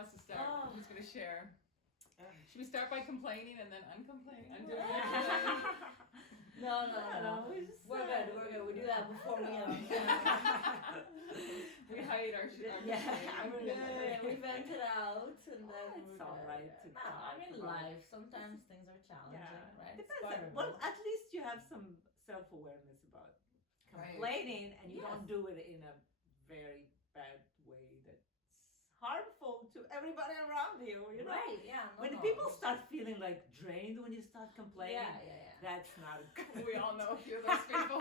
wants to start? Who's going to share? Should we start by complaining and then uncomplaining? No. We're good. We do that before we we hide our shit. We vent it out and then it's all right. I mean, life. Sometimes things are challenging, right? Depends. Well, at least you have some self-awareness about complaining, and you don't do it in a very bad way that's harmful to everybody around you, you know? Right, yeah. When people start feeling like drained when you start complaining, that's not good. We all know a few of those people.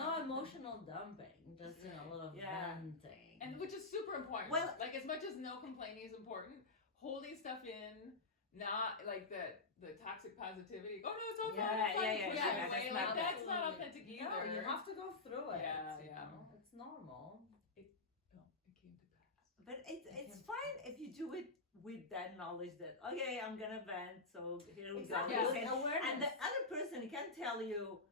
No emotional dumping, just, a little venting. And which is super important. Well, like as much as no complaining is important, holding stuff in, not like the toxic positivity. Oh no, it's over. That's not authentic either. No, you have to go through it. Yeah. It's normal. It came to pass. But it's fine if you do it with that knowledge that, okay, I'm gonna vent, so here we go. And the other person can tell you,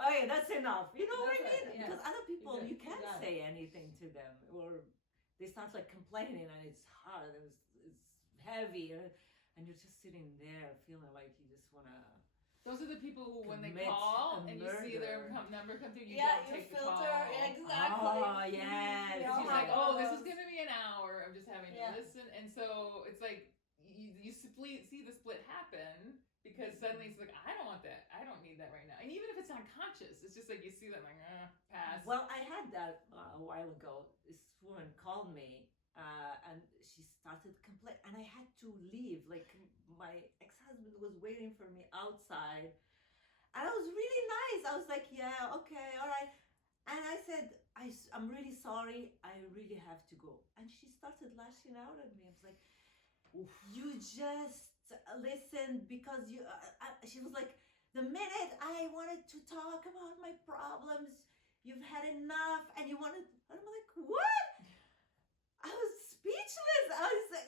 okay, that's enough. You know what I mean? Because other people, you can't say anything to them, or they start like complaining and it's hard, and it's heavy, and you're just sitting there feeling like you just wanna. Those are the people who, when they call and you see their number come through, you don't take the call. Exactly. Oh, yeah. She's like, this is going to be an hour of just having to listen. And so it's like, you see the split happen because suddenly it's like, I don't want that. I don't need that right now. And even if it's unconscious, it's just like you see that, like, pass. Well, I had that a while ago. This woman called me. And she started complaining, and I had to leave. Like, my ex-husband was waiting for me outside, and I was really nice. I was like, yeah, okay, all right. And I said, I'm really sorry. I really have to go. And she started lashing out at me. I was like, oof. You just listen because you. She was like, the minute I wanted to talk about my problems, you've had enough, and you wanted. And I'm like, what? I was speechless. I was like,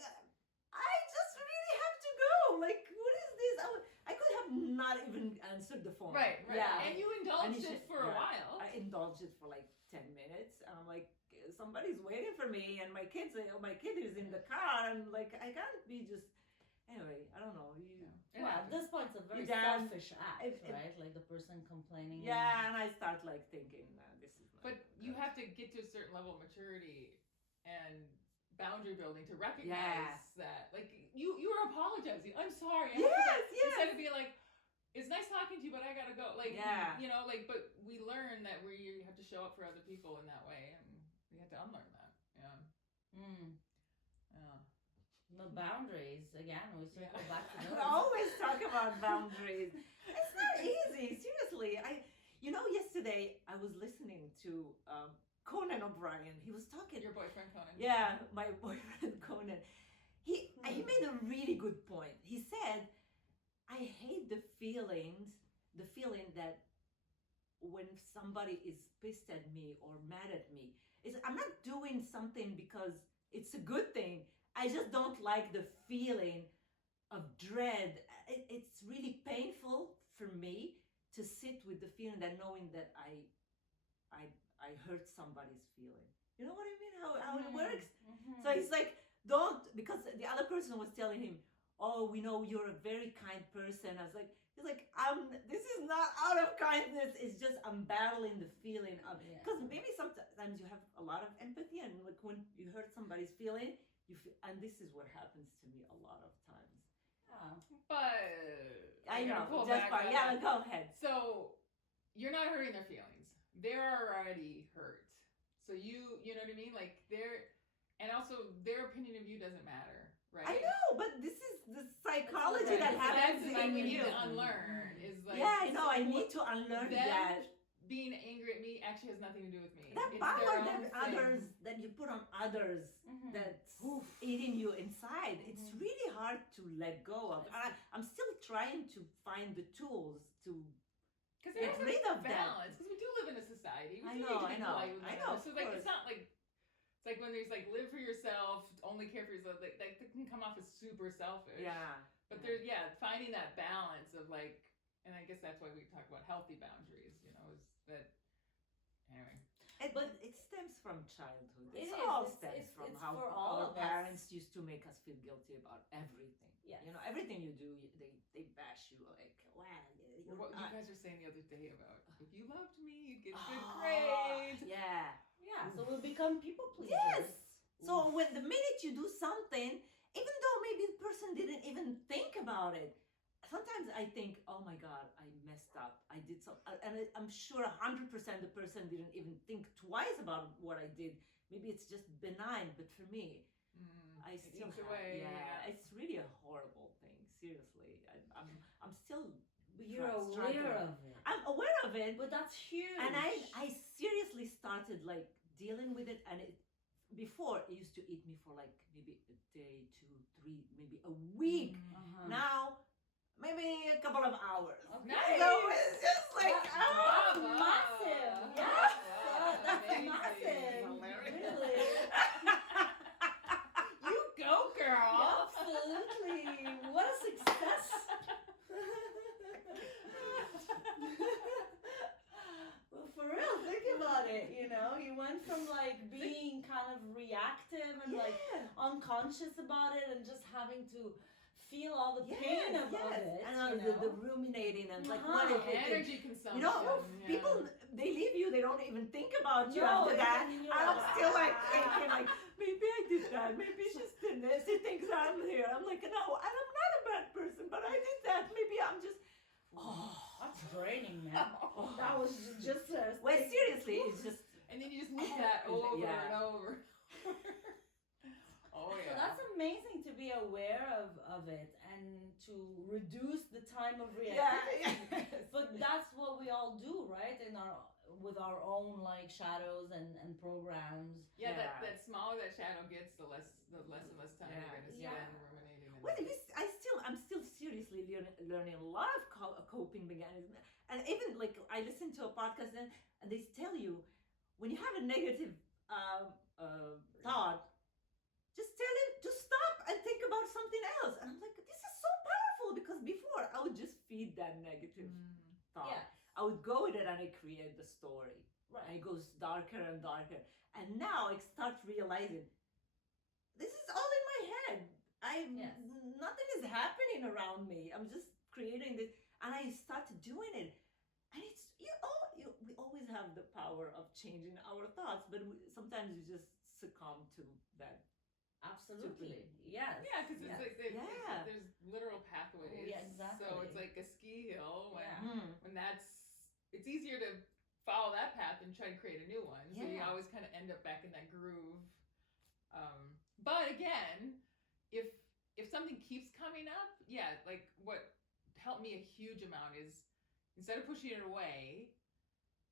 I just really have to go. Like, what is this? I could have not even answered the phone. Right. Yeah. And you indulged it for a while. I indulged it for like 10 minutes. And I'm like, somebody's waiting for me, and my kid is in the car, and like, I can't be just. Anyway, I don't know. At this point, it's a very selfish act, right? Like the person complaining. Yeah, and I start like thinking, this is not. But you have to get to a certain level of maturity and boundary building to recognize that, like, you are apologizing. I'm sorry. Yes. Instead of being like, it's nice talking to you, but I gotta go. Like, but we learn that we have to show up for other people in that way, and we have to unlearn that. The boundaries, again, we circle back to those. We always talk about boundaries. It's not easy, seriously. Yesterday I was listening to Conan O'Brien. He was talking. Your boyfriend Conan. Yeah, my boyfriend Conan. He made a really good point. He said, I hate the feeling that when somebody is pissed at me or mad at me, I'm not doing something because it's a good thing. I just don't like the feeling of dread. It's really painful for me to sit with the feeling that knowing that I hurt somebody's feeling. You know what I mean? How it works? Mm-hmm. So he's like, don't, because the other person was telling him, oh, we know you're a very kind person. I was like, he's like, this is not out of kindness. It's just I'm battling the feeling of, because maybe sometimes you have a lot of empathy, and like when you hurt somebody's feeling, you feel, and this is what happens to me a lot of times. But I know. Go ahead. So you're not hurting their feelings. They're already hurt. So you know what I mean? Like and also their opinion of you doesn't matter, right? I know, but this is the psychology that happens in like we you. need to unlearn is like. Yeah, I know. I need to unlearn that. Being angry at me actually has nothing to do with me. That power that others, that you put on others, that's eating you inside. It's really hard to let go of. I'm still trying to find the tools to get rid of balance. Because we do live in a society. I know. So like, it's not like. It's like when there's like live for yourself, only care for yourself. Like that can come off as super selfish. Yeah. But there's finding that balance of like. And I guess that's why we talk about healthy boundaries, is that, anyway. But it stems from childhood. It It is. all It's- stems it's- from it's how for all our of us. parents used to make us feel guilty about everything. Yes. You know, everything you do, they bash you like, wow. You're What you not- guys were saying the other day about if you loved me, you'd get a good Ah, grade. Yeah. Yeah, so we'll become people pleasers. Yes. So when the minute you do something, even though maybe the person didn't even think about it, sometimes I think, oh my God, I messed up. I did something, and I'm sure 100% the person didn't even think twice about what I did. Maybe it's just benign, but for me, I It still eats have, away. yeah, it's really a horrible thing. Seriously, I'm still. But you're struggling. aware of it. I'm aware of it, But that's huge. and I seriously started like dealing with it, and before it used to eat me for like maybe a day, 2, 3, maybe a week. Uh-huh. Now, maybe a couple of hours. Okay. So it's just like, That's Bravo. massive. Wow. Yes. Wow. That's Amazing. massive. Hilarious. Really. You go, girl. Absolutely. What a success. Well, for real, think about it. You know, you went from like being kind of reactive and like unconscious about it and just having to feel all the pain of it. And you the know? ruminating and like, Uh-huh. what if it did? Energy consumption. You know, yeah. people, they leave you, they don't even think about you No, after that. and And you're I'm like, still like thinking, like, maybe I did that, maybe she's did this, she thinks I'm here. I'm like, no, and I'm not a bad person, but I did that. Maybe I'm just, That's draining, man. That was just well, seriously, it's just, And then you just need that over Yeah. and over. Oh So yeah. that's amazing to be aware of it and to reduce the time of reactivity. But that's what we all do, right? With our own like shadows and programs. Yeah, Yeah. that smaller that shadow gets, the less and less time you're gonna Yeah. spend ruminating. well, I'm still seriously learning a lot of coping mechanisms. And even like, I listen to a podcast and they tell you, when you have a negative thought, just tell it to stop and think about something else. And I'm like, this is so powerful, because before I would just feed that negative thought. Yeah. I would go with it and I create the story. Right. And it goes darker and darker. And now I start realizing, this is all in my head. Yes. Nothing is happening around me. I'm just creating this, and I started doing it. And it's we always have the power of changing our thoughts, but sometimes we just succumb to that. Absolutely. Yes. Yeah, because Yes. it's like Yeah. there's literal pathways. Yeah, exactly. So it's like a ski hill when Yeah. when it's easier to follow that path and try to create a new one. So you Yeah. always kind of end up back in that groove. But again, if something keeps coming up, yeah, like what helped me a huge amount is, instead of pushing it away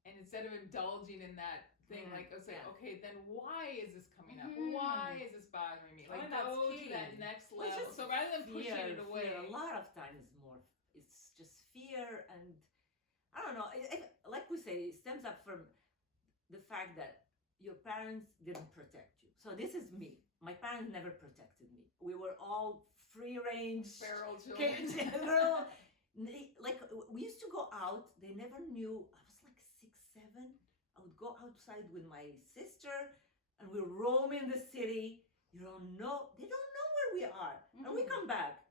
and instead of indulging in that thing, like, I was like, Yeah. okay, then why is this coming up? Mhm. Why is this bothering me? Like, that's go key. to that next Well, it's level. just So rather than pushing Fear, it away, fear. A lot of times more, it's just fear, and I don't know. Like we say, it stems up from the fact that your parents didn't protect you. So this is me. My parents never protected me. We were all free range. feral children. General. Like, we used to go out. They never knew. I was like 6, 7. I would go outside with my sister, and we roam in the city. You don't know. They don't know where we are, and we come back.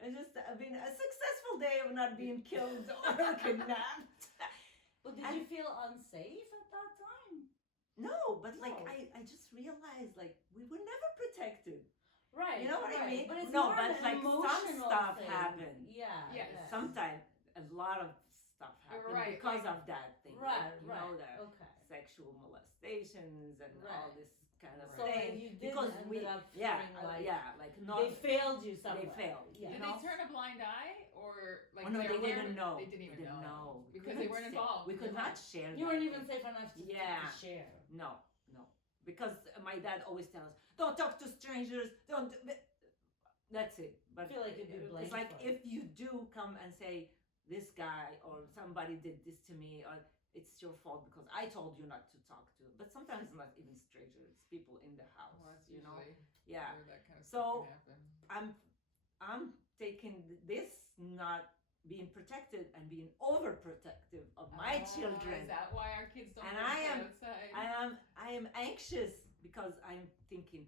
It's just, I mean, a successful day of not being killed or kidnapped. But did And- you feel unsafe at that time? No, but like, No. I just realized, like, we were never protected. Right. You know what I right. mean? But it's No, more but of an like, some emotional stuff thing. happened. Yeah. Yes. yeah. Sometimes a lot of stuff You're happened right, because like- of that thing. Right. Like, you right. know, the Okay. sexual molestations and all Right. this kind of Right. So thing. you did Because ended up yeah, feeling like like not. they failed you somewhere. They failed. Yeah. You Did know? they turn a blind eye, or like Oh, no, they're they aware- didn't know. They didn't even know We because they couldn't weren't say- involved. We could not share. You that weren't even thing. safe enough to Yeah. share. No. Because my dad always tells us, don't talk to strangers. Don't. That's it. But I feel like you'd be blamed it's like, for it. if you do come and say, this guy or somebody did this to me, or it's your fault because I told you not to talk to. But sometimes it's not even strangers. It's people in the house. Well, that's you know. usually Yeah. where that kind of So- stuff can happen. I'm taking this not being protected and being overprotective of my children. Is that why our kids don't And go outside? I am anxious because I'm thinking,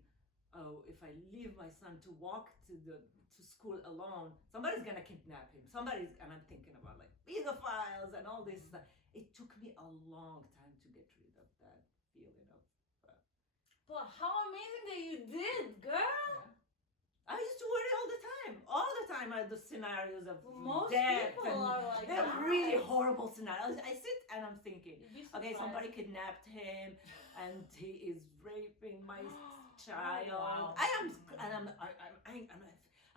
oh, if I leave my son to walk to school alone, somebody's gonna kidnap him. And I'm thinking about like pedophiles and all this stuff. It took me a long time to get rid of that feeling of. But how amazing that you did, girl! I used to worry all the time at the scenarios of Most death. people are like they're that. really horrible scenarios. I sit and I'm thinking, You'd be okay, surprised. somebody kidnapped him and he is raping my child. wow.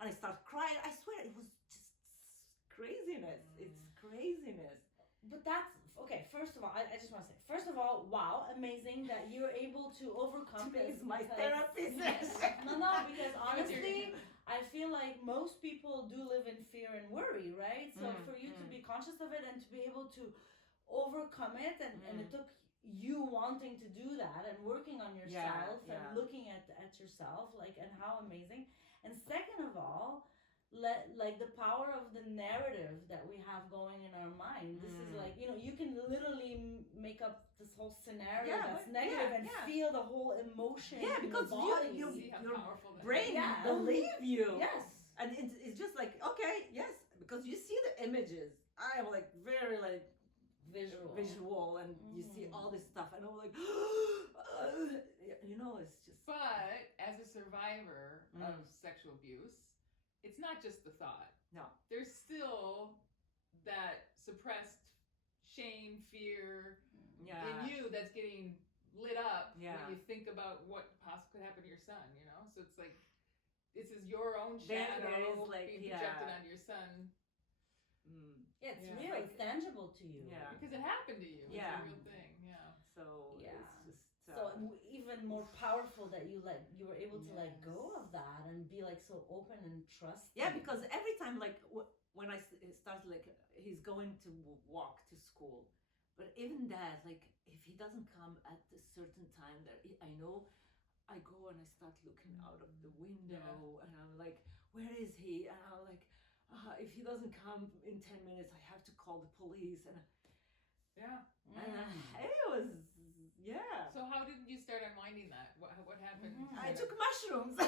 And I start crying. I swear it was just craziness. It's craziness. But that's okay. First of all, I just want to say, first of all, wow, amazing that you're able to overcome this. It's my because- therapist. No, because honestly, I feel like most people do live in fear and worry, right? So for you to be conscious of it and to be able to overcome it, and it took you wanting to do that and working on yourself and looking at yourself, like, and how amazing. And second of all, like the power of the narrative that we have going in our mind. This is like, you can literally make up this whole scenario that's negative and feel the whole emotion in because your body. you See how your powerful that brain is. believe you. Yes. And it's just like, okay, yes, because you see the images. I am like very like visual and you see all this stuff and I'm like, it's just. But as a survivor of sexual abuse, it's not just the thought. No. There's still that suppressed shame, fear in you that's getting lit up when you think about what possibly could happen to your son, So it's like, this is your own shadow being projected onto your son. Yeah, it's real. It's tangible to you. Yeah. Because it happened to you. Yeah. It's a real thing. Yeah. So it's just. So even more powerful that you were able to let go of that and be like so open and trust. Yeah, because every time like when I start like he's going to walk to school, but even that, like if he doesn't come at a certain time that I know, I go and I start looking out of the window and I'm like, where is he? And I'm like, if he doesn't come in 10 minutes, I have to call the police. And it was. Yeah. So how did you start unwinding that? What happened? I took mushrooms. That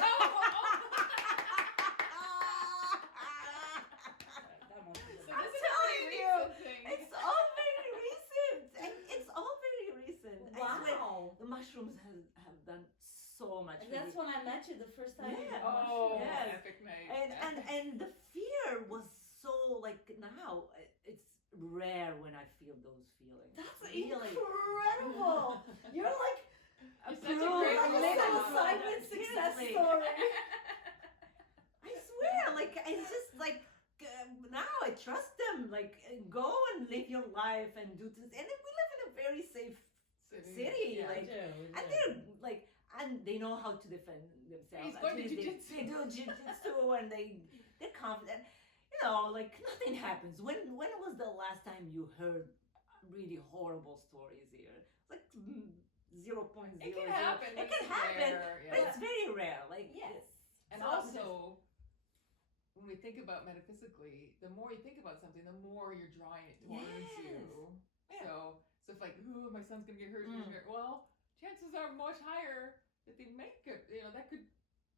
must be So I'm this is a telling pretty you, recent thing. it's all very recent. It's all very recent. I swear, wow. the mushrooms have done so much. And for that's me. when I met you the first time. Yeah. Oh, Yes. epic night. And the fear was so like now it's rare when I feel those feelings. That's really incredible. You're like You're such a proof great of role little model. psilocybin success Seriously. story. I swear, like it's just like now I trust them. Like go and live your life and do this. And we live in a very safe city. Yeah, like, and they're like, and they know how to defend themselves. He's going to At least jiu-jitsu. They do jiu-jitsu and they're confident. Like nothing happens. When was the last time you heard really horrible stories here? It's like 0.0. It can happen. It but can it's happen, rare, but it's very rare. Like Yes. And So also, when we think about metaphysically, the more you think about something, the more you're drawing it towards you. Yeah. So if like, ooh, my son's gonna get hurt, well, chances are much higher that they make it. That could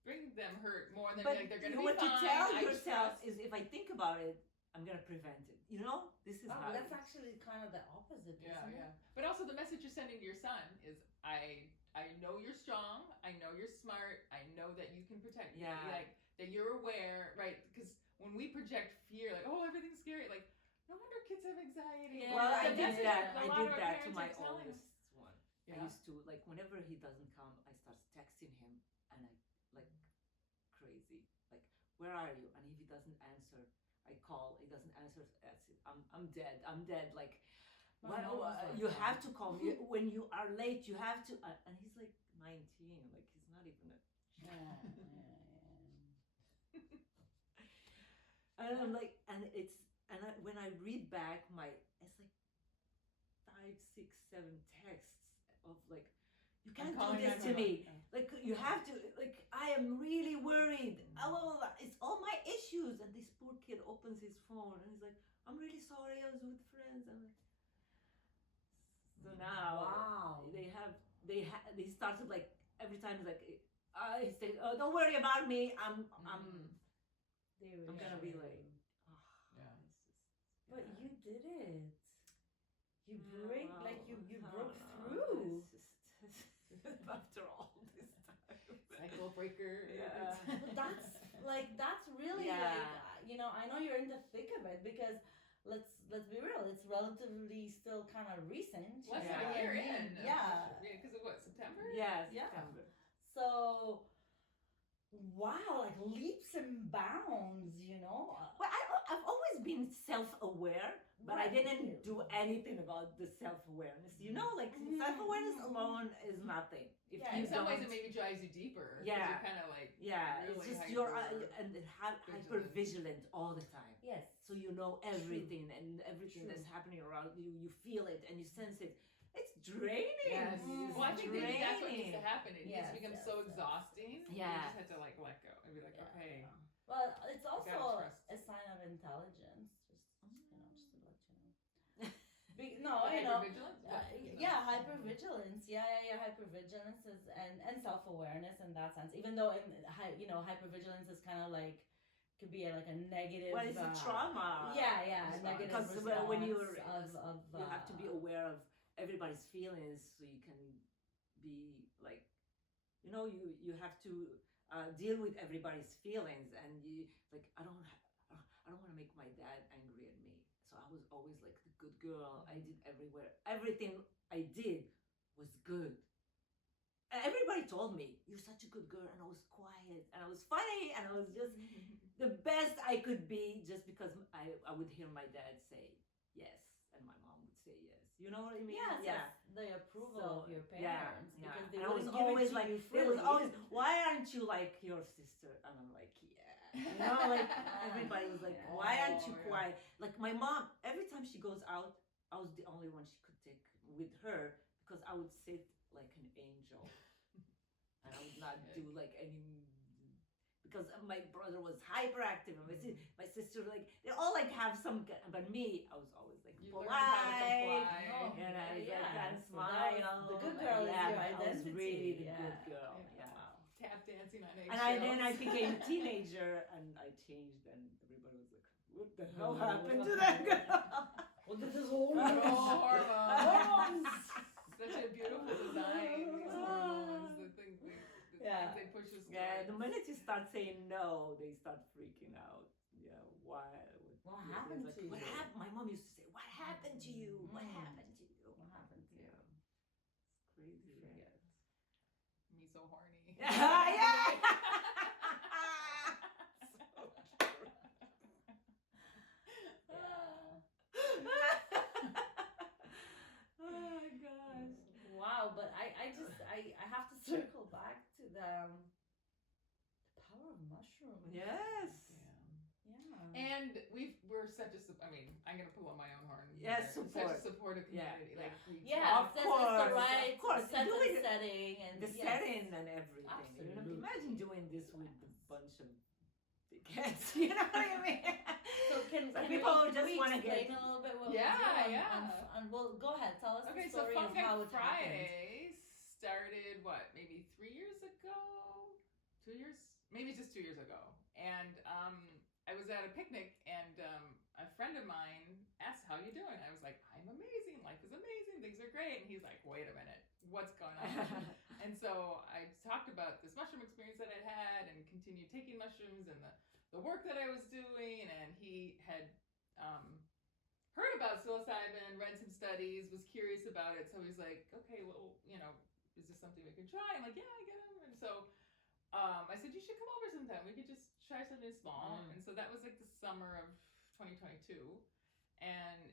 bring them hurt more than like they're gonna be what fine. you tell I yourself trust. is, if I think about it, I'm gonna prevent it. This is how. That's actually kind of the opposite. Yeah, isn't yeah. But also the message you're sending to your son is, I know you're strong. I know you're smart. I know that you can protect me. Like that you're aware, right? Because when we project fear, like, oh, everything's scary, like, no wonder kids have anxiety. Yeah. Well, I The did message that. a I lot did of our that to parents my are telling oldest one. Yeah. I used to like whenever he doesn't come, I start texting him, and I like crazy. Like, where are you? And if he doesn't answer, I call. He doesn't answer. That's it. I'm dead. I'm dead. Like, you have to call me when you are late. You have to. And he's like 19. Like he's not even a. And I'm like, when I read back it's like 5, 6, 7 texts of like, you can't do this to me. Like you have to, like, I am really worried. It's all my issues. And this poor kid opens his phone and he's like, I'm really sorry, I was with friends. I'm like, so now Wow. they started like every time like he said, oh, don't worry about me. I'm gonna be like, Yeah. but you did it. You broke It's through. just after all this time. Cycle breaker. Yeah. But that's really Yeah. like I know you're in the thick of it because let's be real, it's relatively still kind of recent. Less Yeah. than a year in. Yeah. Because of what, September? Yes, Yeah. September. So wow, like leaps and bounds, Well, I've always been self-aware, but I Right. didn't do anything about the self-awareness. Like self-awareness alone is nothing. If Yeah, you In some ways, don't- it maybe drives you deeper. 'Cause Yeah. You're kind of like. yeah, really it's just hyper- you're hyper vigilant all the time. yes. So you know everything and everything True. that's happening around you. You feel it and you sense it. It's draining. Yes. It's Well, I think maybe that's what needs to draining. happen. It needs Yes, to become yes, so yes. exhausting. You Yeah. just have to like let go and be like, Yeah, okay. yeah. Well, it's also trust. a sign of intelligence. Just to let you know. Hypervigilance? Hypervigilance. Yeah, hypervigilance is and self-awareness in that sense. Even though hypervigilance is kind of like could be like a negative. Well, it's a trauma. Yeah, a response. negative Because response when you're of you have to be aware of everybody's feelings, so you can be like, you have to deal with everybody's feelings, and you like I don't want to make my dad angry at me, so I was always like the good girl. I did everything I did was good. And everybody told me, you're such a good girl, and I was quiet, and I was funny, and I was just the best I could be, just because I would hear my dad say yes, and my mom would say yes. You know what I mean? Yes, Yeah. the approval So, of your yeah, parents yeah. because they And I was wouldn't give always it to like, you it freely. was always, why aren't you like your sister? And I'm like, yeah. Like everybody was like, why aren't you Yeah. quiet? Like my mom, every time she goes out, I was the only one she could take with her because I would sit like an angel, and I would not do like any. Because my brother was hyperactive, and my sister like they all like have some, but me, I was always like You polite. learned how to comply. And I was like, Yeah, kind of so that was smile. the good girl is yeah, your I was identity, really the yeah. good girl. Yeah. Yeah. Wow. Tap dancing on And eggshells. then I became a teenager, and I changed, and everybody was like, "What the hell Oh, happened what to that girl?" What did this whole Oh, hormones. Hormones. Such a beautiful design. These hormones, the things they push us. Yeah, the towards. minute you start saying no, they start freaking out. Yeah, why? What yeah, happened like, to What you? happened? My mom used to say, "What happened to you? What Mm. happened to you?" What happened to you? It's crazy. Forget. Me so horny. Yeah. So true. Oh my gosh. Wow, but I have to circle back to the power of mushrooms. Yes. Yeah. And we're such a, I mean, I'm gonna pull on my own horn. Yes, here. Such a support. supportive Yeah, community. yeah. Like we Yeah, Of it's course, the right of course. set Do and it- setting and The yes. setting and everything. Absolutely. Imagine doing this with a bunch of dickheads. You know what I mean? So can people we, just can we wanna explain get- a little bit what Yeah, we do? yeah. And well, go ahead. Tell us Okay, the so story Fun of how Fact it happened. Fridays started maybe 3 years ago? 2 years? Maybe just 2 years ago. And I was at a picnic, and a friend of mine asked, "How you doing?" I was like, "I'm amazing. Life is amazing. Things are great." And he's like, "Wait a minute, what's going on?" And so I talked about this mushroom experience that I'd had, and continued taking mushrooms, and the work that I was doing. And he had heard about psilocybin, read some studies, was curious about it. So he's like, "Okay, well, is this something we can try?" I'm like, "Yeah, I get him." And so I said, "You should come over sometime. We could just try something small." And so that was like the summer of 2022. And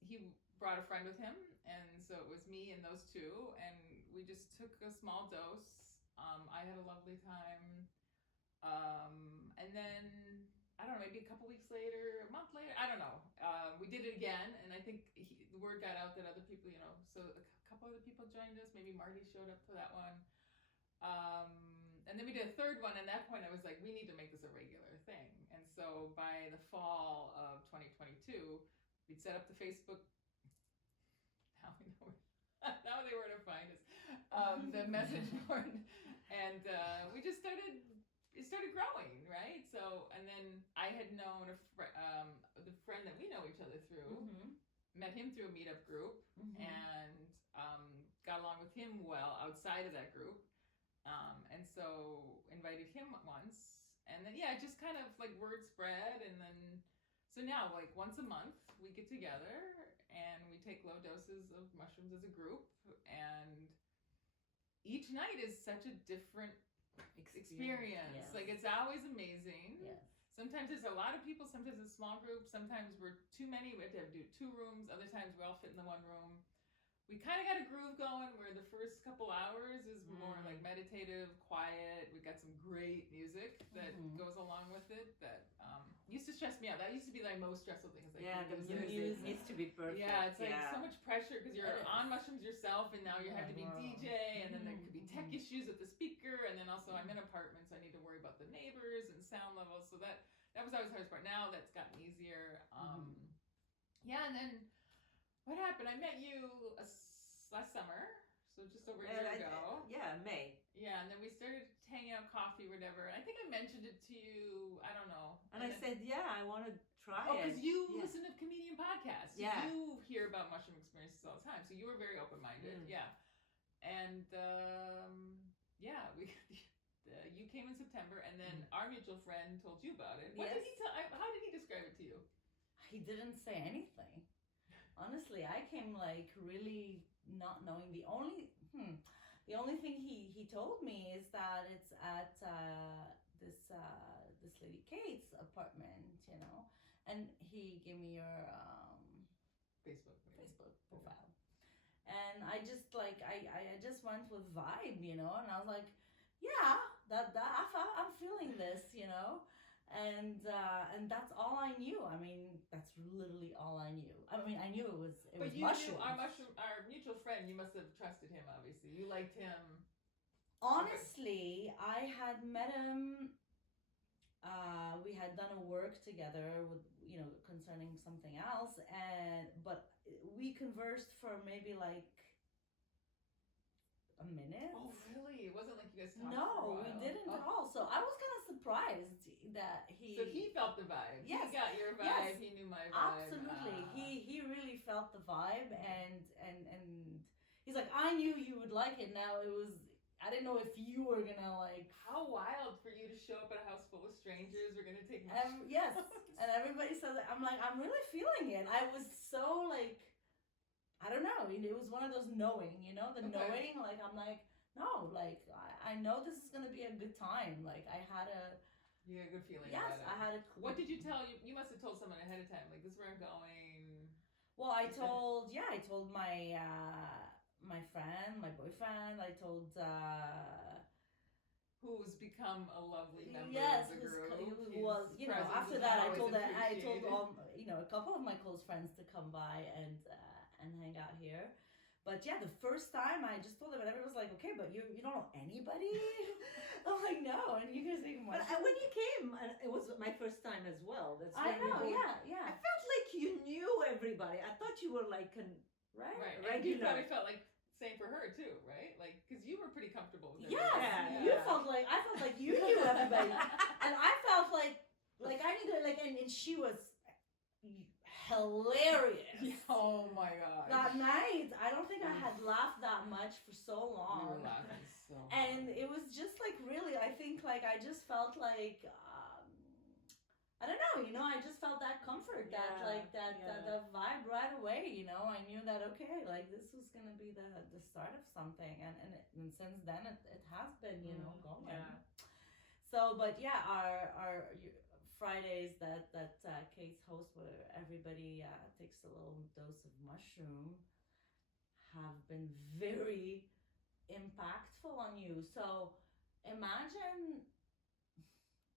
he brought a friend with him. And so it was me and those two. And we just took a small dose. I had a lovely time. And then, I don't know, maybe a couple weeks later, a month later, I don't know. We did it again. And I think the word got out that other people, so a couple other people joined us. Maybe Marty showed up for that one. and then we did a third one. And at that point, I was like, we need to make this a regular thing. And so by the fall of 2022, we'd set up the Facebook. Now we know. Now they were to find us. The message board, and we just started. It started growing, right? So, and then I had known the friend that we know each other through. Met him through a meetup group, and got along with him well outside of that group. And so invited him once, and then just kind of like word spread, and then so now like once a month we get together and we take low doses of mushrooms as a group, and each night is such a different experience. Yes. Like it's always amazing. Yes. Sometimes there's a lot of people, sometimes it's a small group, sometimes we're too many, we have to do 2 rooms, other times we all fit in the 1 room. We kind of got a groove going where the first couple hours is more like meditative, quiet. We got some great music that goes along with it that used to stress me out. That used to be my most stressful thing. Is like the music needs to be perfect. Yeah, it's like so much pressure because you're on mushrooms yourself, and now you have to be DJ, and then there could be tech issues with the speaker, and then also I'm in apartments. I need to worry about the neighbors and sound levels. So that was always the hardest part. Now that's gotten easier. And then what happened? I met you last summer, so just over a year ago. May. Yeah, and then we started hanging out, coffee, whatever. And I think I mentioned it to you. I don't know. And I said, I want to try it. Oh, because you listen to comedian podcasts. Yeah. You hear about mushroom experiences all the time, so you were very open-minded. Yeah. And you came in September, and then our mutual friend told you about it. What did he tell? How did he describe it to you? He didn't say anything. Honestly, I came like really not knowing. The only thing he told me is that it's at this lady Kate's apartment, and he gave me your Facebook profile, and I just like I just went with vibe, and I was like, I'm feeling this, and that's all I knew. I mean, that's literally all I knew. I mean, I knew it was mushrooms. Our mutual friend, you must have trusted him, obviously. You liked him. Honestly, I had met him. We had done a work together with, concerning something else, but we conversed for maybe like a minute. Oh, really? It wasn't like you guys talked No, for a while. we didn't at all. So I was kind of surprised that he... So he felt the vibe. Yes. He got your vibe. Yes. He knew my vibe. Absolutely. He really felt the vibe, and he's like, I knew you would like it. Now it was... I didn't know if you were gonna like... How wild for you to show up at a house full of strangers. We're gonna take... Yes. And everybody said that. I'm like, I'm really feeling it. I was so like... I don't know. It was one of those knowing, knowing. Like, I'm like, no, like, I know this is going to be a good time. Like, I had a... You had a good feeling about it. Yes, I had a... What did you tell... You must have told someone ahead of time, like, this is where I'm going. Well, I told my my friend, my boyfriend. I told... who's become a lovely member of the group. Who was, after that, I told all, a couple of my close friends to come by and hang out here. But the first time I just told them, and everyone was like, okay, but you don't know anybody? I'm like, no, and you guys think But when you came, and it was my first time as well. That's I know, yeah. I felt like you knew everybody. I thought you were like right. regular. And you probably felt like same for her too, right? Like, because you were pretty comfortable with it. I felt like you knew everybody, and I felt like I knew that, and she was hilarious. Oh my god! That night, I don't think I had laughed that much for so long. You were laughing so hard. And it was just like really, I think like I just felt like I don't know, I just felt that comfort, that vibe right away. I knew that okay, like this was gonna be the start of something, and since then it has been going. Yeah. So, but our Fridays that Kate's host, where everybody takes a little dose of mushroom, have been very impactful on you. So imagine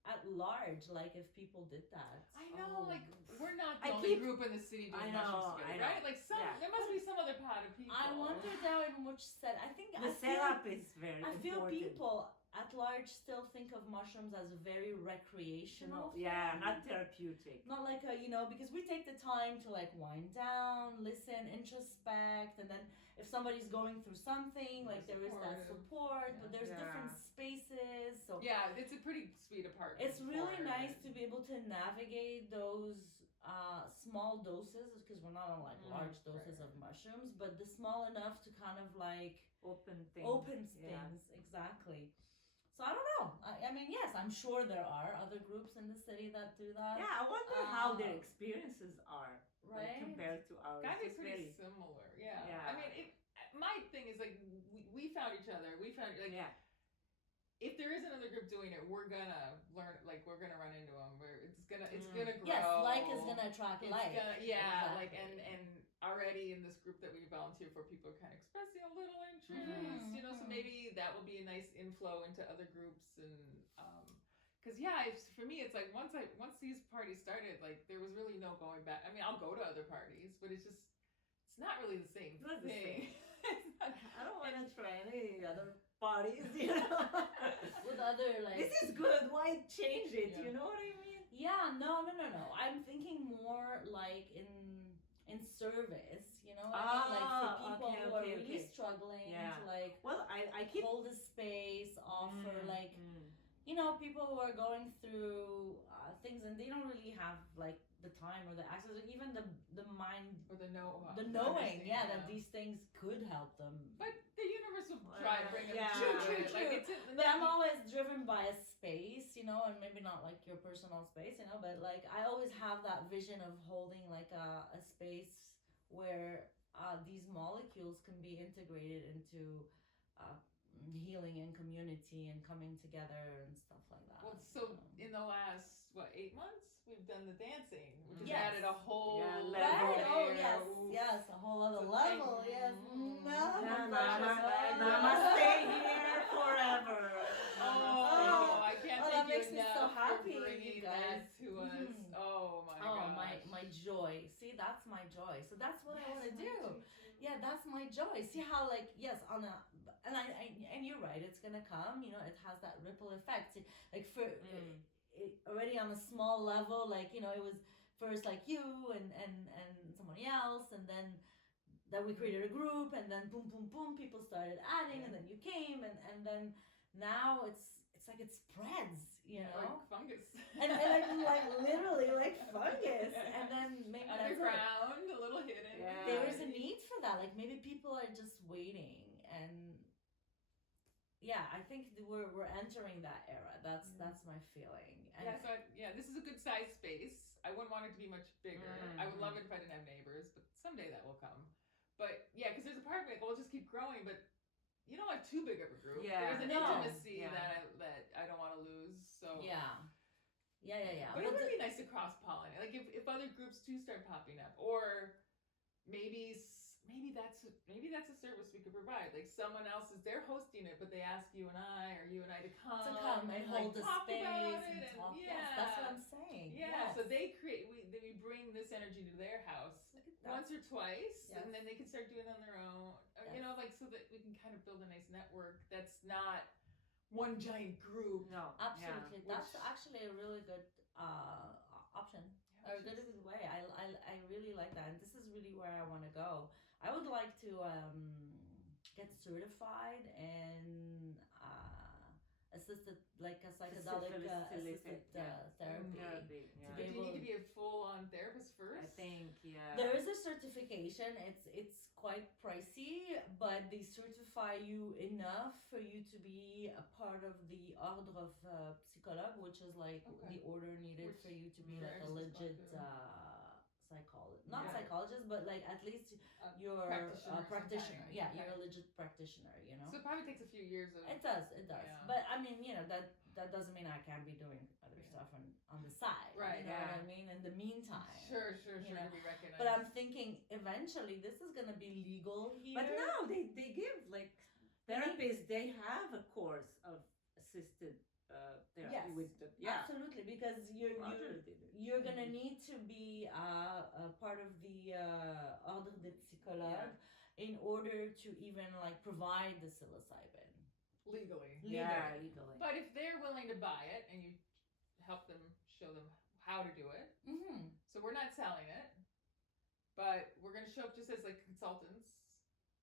at large, like if people did that. I know, like we're not the only group in the city doing mushrooms together, right? Like there must be some other pot of people. I wonder now in which set. I think the setup is very important. I feel people at large still think of mushrooms as a very recreational. Yeah, thing. not therapeutic. Not like a, because we take the time to like wind down, listen, introspect, and then if somebody's going through something, like there is that support, but there's different spaces. So yeah, it's a pretty sweet apartment. it's really nice to be able to navigate those small doses, because we're not on like large doses of mushrooms, but the small enough to kind of like open things. Exactly. So I don't know. I mean, yes, I'm sure there are other groups in the city that do that. Yeah, I wonder how their experiences are, right? like, compared to ours. Gotta be pretty similar. Yeah. I mean, my thing is like we found each other. We found like if there is another group doing it, we're gonna learn. Like we're gonna run into them. It's gonna grow. Yes, like is gonna attract like. Exactly. Like and already in this group that we volunteer for, people are kind of expressing a little interest, so maybe that will be a nice inflow into other groups. And because for me, it's like once these parties started, like there was really no going back. I mean, I'll go to other parties, but it's not really the same thing. I don't want to try any other parties, with other like. This is good. Why change it? You know what I mean? Yeah. No. I'm thinking more like in service, what I mean? Like for people who are really struggling to like I keep hold a space, offer people who are going through things and they don't really have like the time or the access or even the mind or the knowing that these things could help them. But the universe will try to bring them true. Like but I'm always driven by a space, and maybe not like your personal space, but like I always have that vision of holding like a space where these molecules can be integrated into healing and community and coming together and stuff like that. Well, so in the last 8 months, we've done the dancing, which has added a whole level. Right? Oh yes, a whole other level. Yes. Namaste here forever. I can't that thank makes you me so enough happy, for bringing you guys. that to us. Oh my gosh. my joy. See, that's my joy. So that's what I want to do. Yeah, that's my joy. See how like and you're right. It's gonna come. It has that ripple effect. Like for already on a small level. Like it was first like you and somebody else, and then we created a group, and then boom, boom, boom, people started adding, and then you came, and then now it's like it spreads. Like fungus. and like literally like fungus, and then maybe underground, a little hidden. Yeah. There is a need for that. Like maybe people are just waiting, and I think we're entering that era. That's my feeling. And this is a good sized space. I wouldn't want it to be much bigger. I would love it if I didn't have neighbors, but someday that will come. But because there's a part of me, we'll just keep growing, but you don't have too big of a group. Yeah. There's an intimacy that I don't want to lose. So yeah. But it would be nice to cross pollinate. Like if other groups do start popping up, or maybe that's a service we could provide. Like someone else they're hosting it, but they ask you and I to come and hold the talk space about it and talk. Yeah. Yes, that's what I'm saying. Yeah. Yes. So we bring this energy to their house once or twice, and then they can start doing it on their own. So that we can kind of build a nice network that's not one giant group. No, absolutely. That's actually a really good option. Or a good way. I really like that, and this is really where I want to go. I would like to get certified and assisted, like a psychedelic assisted therapy. Do you need to be a full-on therapist first? I think, there is a certification. It's quite pricey, but they certify you enough for you to be a part of the ordre of psychologue, which is like the order needed for you to be like a legit psychologist, but like at least you're a practitioner. Yeah, you're a legit practitioner. So it probably takes a few years. It does. Yeah. But I mean, that doesn't mean I can't be doing other stuff on the side. Right. You know what I mean? In the meantime. Sure. To be recognized. But I'm thinking eventually this is gonna be legal here. But now they give like therapists. They have a course of assisted therapy with them. Yeah, absolutely, because you're gonna need to be a part of the ordre de psychologue in order to even like provide the psilocybin. legally. Yeah, legally. But if they're willing to buy it and you help them, show them how to do it. So we're not selling it, but we're going to show up just as like consultants,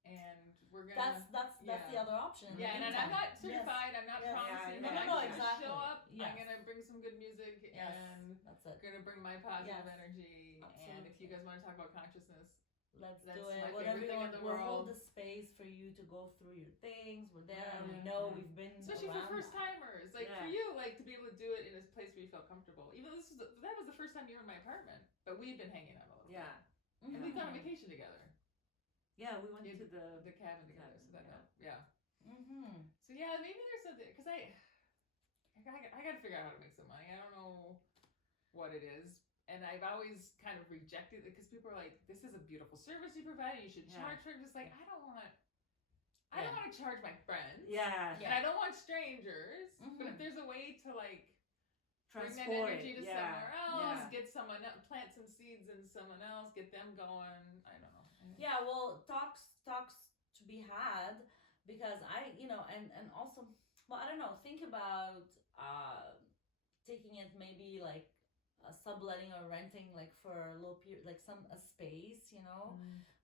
and we're going to. That's the other option. Yeah, and I'm not certified. I'm not promising. No, I'm no, just exactly. show up. Yes. I'm going to bring some good music, and that's it. going to bring my positive Yes. energy. Absolutely. And if you guys want to talk about consciousness, let's that's do my it. Whatever favorite you thing want. in the We'll world. hold the space for you to go through your things. We're there. Yeah. We know we've been. Especially for around first that. timers, like for you, like to be able to do it in a place where you felt comfortable. Even though that was the first time you were in my apartment, but we've been hanging out a little. Yeah. And we've gone on vacation together. Yeah, we went to the cabin together, so that helped. Yeah. Mm-hmm. So yeah, maybe there's something because I got to figure out how to make some money. I don't know what it is, and I've always kind of rejected it because people are like, "This is a beautiful service you provide, and you should charge for it." Just like I don't want to charge my friends. Yeah. And I don't want strangers. But if there's a way to like bring that energy to somewhere else, get someone else, plant some seeds in someone else, get them going. I don't know. Yeah, well, talks to be had because and also, well, I don't know. Think about taking it maybe like subletting or renting like for a little period, like a space,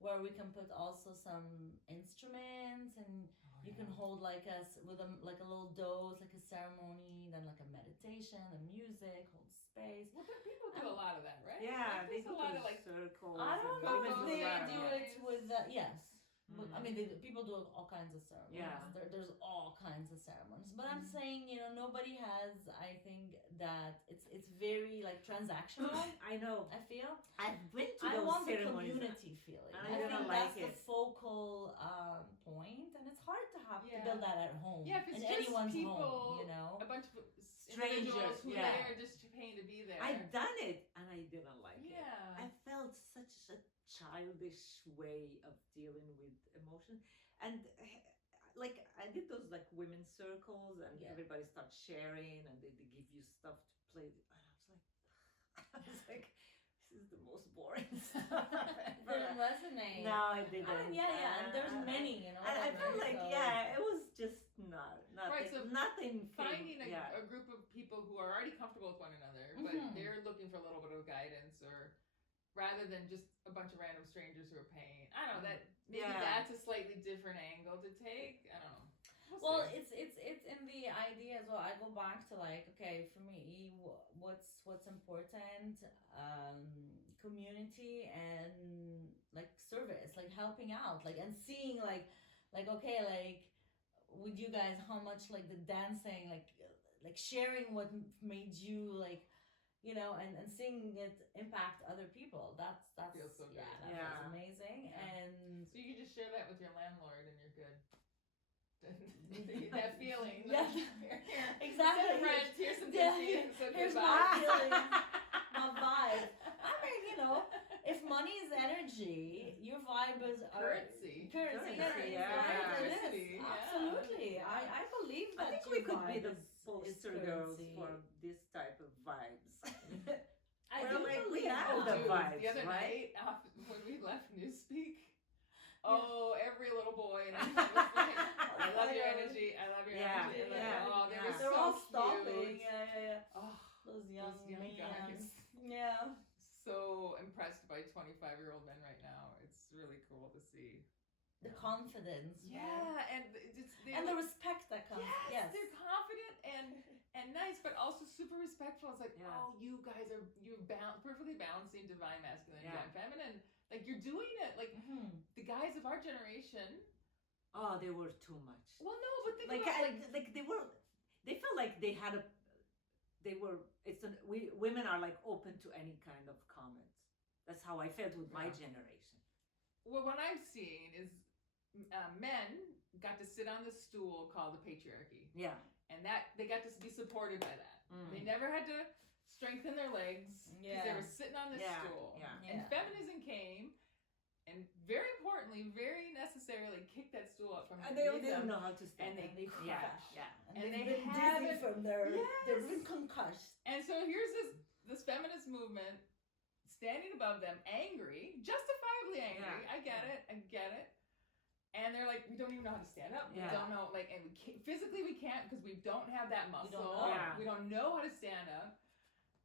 where we can put also some instruments and you can hold like with a little dose, like a ceremony, then like a meditation, a music, hold space. Well, people do a lot of that, right? Yeah, like, they do do a lot of like circles. I don't know if they do Yeah. it with yes. I mean, people do all kinds of ceremonies. Yeah. There's all kinds of ceremonies. But I'm saying, nobody has, I think that it's very like transactional. I know. I feel. I've been to I those want the ceremonies. community feeling. I I don't think like that's the it. focal point, and it's hard to have to build that at home. Yeah, if it's in just anyone's people, home, a bunch of Strangers, individuals who yeah. are just paying to be there. I've done it and I didn't like it. Yeah. I felt such a childish way of dealing with emotion. And like I did those like women's circles and everybody starts sharing and they give you stuff to play. And I was like, this is the most boring stuff. Didn't resonate. No, it didn't. And there's many, I felt like it was just nothing. Right, so nothing. Finding a group of people who are already comfortable with one another, but they're looking for a little bit of guidance, or rather than just a bunch of random strangers who are paying. I don't know that maybe that's a slightly different angle to take. I don't know. Well, it's in the idea as well. I go back to like, okay, for me, what's important, community and like service, like helping out, like and seeing like okay, like with you guys, how much like the dancing, like sharing what made you like. And seeing it impact other people. That feels so good. That feels amazing. Yeah. And so you can just share that with your landlord, and you're good. That feeling. Yeah. Here. Exactly. Friends, here's some Yeah, here's my feelings, my vibe. I mean, if money is energy, your vibe is currency. Currency, yeah. Right? It is. Currency, yeah. Absolutely. I believe that. I think we could be your the vibe is poster girls currency. for this type of vibes. I Well, do like, believe we have that. the vibes, The other right? night, when we left Newspeak, every little boy and everyone was like, I love your energy. I love your energy. I love yeah, Oh, they were They're so all stopping. cute. Yeah. Oh, Those young guys. Yeah. So impressed by 25-year-old men right now. It's really cool to see. The confidence. Yeah, right? and And the respect that comes. Yes, they're confident and nice, but also super respectful. It's like, oh, you're perfectly balancing divine masculine and divine feminine. Like you're doing it. Like the guys of our generation. Oh, they were too much. Well, no, but think Like about they felt like they had women are like open to any kind of comments. That's how I felt with my generation. Well, what I'm seeing is men got to sit on the stool called the patriarchy. Yeah. And that they got to be supported by that. They never had to strengthen their legs because they were sitting on this stool. Yeah. And feminism came and very importantly, very necessarily kicked that stool up from And they didn't know how to And stand. they crash. Yeah. And they they've been have dizzy it- from their. Yes. They've been concussed. And so here's this feminist movement standing above them, angry, justifiably angry. Yeah. I get it. And they're like, we don't even know how to stand up. Yeah. We don't know, like, and physically we can't because we don't have that muscle. know. We don't know how to stand up.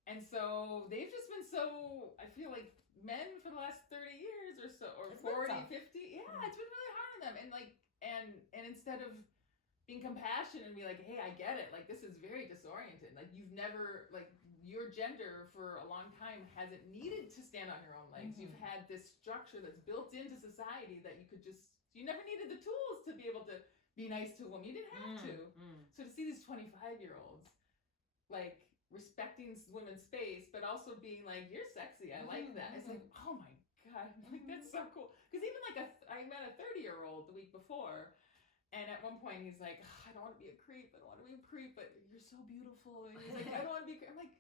And so they've just been so, I feel like men for the last 30 years or so, or It's been 40, tough. 50, it's been really hard on them. And like, and instead of being compassionate and be like, hey, I get it. Like, this is very disoriented. Like, you've never, like, your gender for a long time hasn't needed to stand on your own legs. You've had this structure that's built into society that you could just, you never needed the tools to be able to be nice to a woman. You didn't have to. So to see these 25-year-olds, like, respecting women's space, but also being like, you're sexy. I like that. It's like, oh my God. Like, that's so cool. Because even like I met a 30-year-old the week before. And at one point he's like, oh, I don't want to be a creep. I don't want to be a creep, but you're so beautiful. And he's like, I don't want to be a creep. I'm like,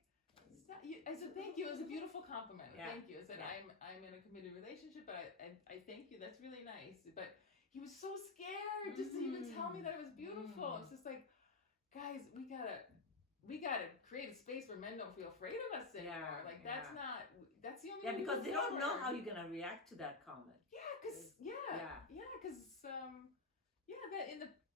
I said, thank you. It was a beautiful compliment. Yeah. Thank you. I said, I'm in a committed relationship, but I thank you. That's really nice. But he was so scared just to even tell me that it was beautiful. It's just like, guys, we gotta create a space where men don't feel afraid of us anymore. Like that's the only way because they don't know forward. how you're gonna react to that comment.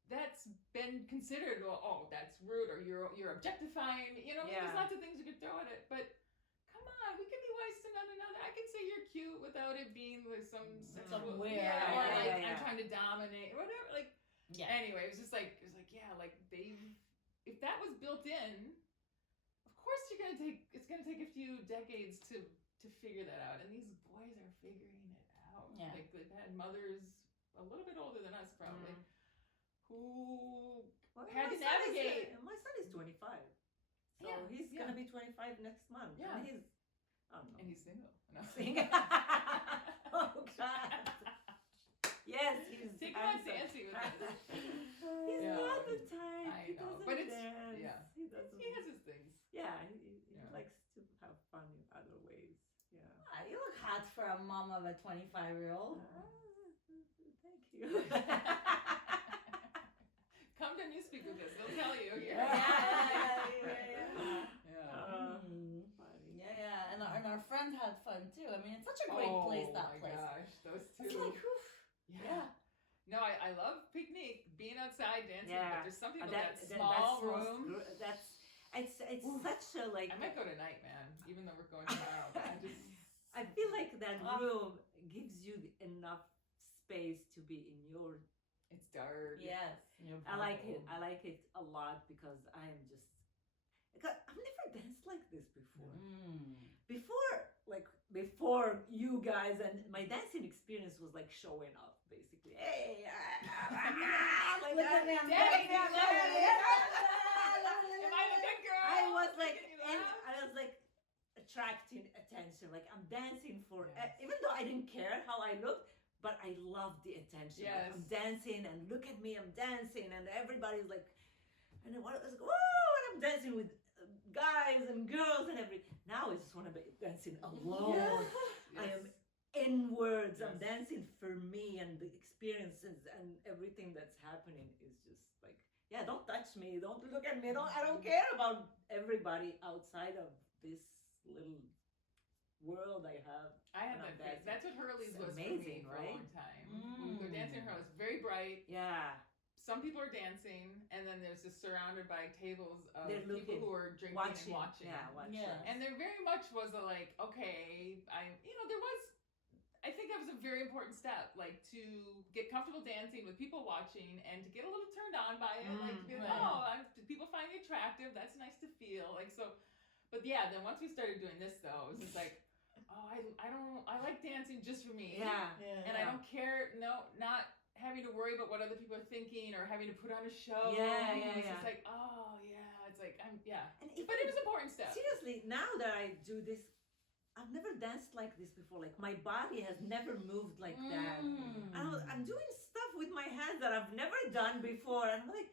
That's been considered, oh, that's rude, or you're objectifying. You know, there's lots of things you could throw at it, but come on, we can be nice to one another. I can say you're cute without it being like some sexual, I'm trying to dominate, or whatever. Like, anyway, it was like, if that was built in, of course it's gonna take a few decades to figure that out, and these boys are figuring it out. Like they've had mothers a little bit older than us probably, who had to navigate. My son is 25, so he's gonna be 25 next month. Yeah, and he's, I don't know. And he's single. No. Single. Oh God. Yes, he's Take him out dancing with us. He's not the type. I He know, doesn't but it's dance. He doesn't. He has his things. Yeah, he likes to have fun in other ways. Yeah. You look hot for a mom of a 25-year-old. Thank you. Come to Newspeak with us. They'll tell you. And our friends had fun too. I mean, it's such a great place, that place. Oh my gosh, those two. It's like, whew. Yeah. No, I love picnic, being outside dancing, but there's something about that that's small room. It's such a like. I might go tonight, man. Even though we're going tomorrow, but I feel like that room gives you enough space to be in your. It's dark. Yes. I like it. I like it a lot because I am just. I've never danced like this before. Before you guys, and my dancing experience was like showing up, basically. Hey, Look at me, I'm dancing. Am I the good girl? I was like attracting attention. Like I'm dancing for, even though I didn't care how I looked, but I loved the attention. Yes. Like, I'm dancing, and look at me, I'm dancing, and everybody's like, and then I was like, whoa, and I'm dancing with guys and girls and everything. Now I just want to be dancing alone. Yes. I am inwards. I'm dancing for me, and the experiences and everything that's happening is just like, don't touch me, don't look at me, I don't care about everybody outside of this little world I have. I have that face. That's what Hurley's was amazing, for me for a long time. Mm. We go dancing in Hurley's, very bright. Yeah. Some people are dancing, and then there's just surrounded by tables of people who are drinking and watching. Yeah, watching. Yeah. And there very much was a like, okay, I think that was a very important step, like to get comfortable dancing with people watching and to get a little turned on by it. Like, to be like, people find me attractive. That's nice to feel. Like, so, but yeah, then once we started doing this though, it was just like, I like dancing just for me. And I don't care, not having to worry about what other people are thinking or having to put on a show. It's just like, it's like, but it was an important step. Seriously, now that I do this, I've never danced like this before. Like my body has never moved like that. I'm doing stuff with my hands that I've never done before. And I'm like,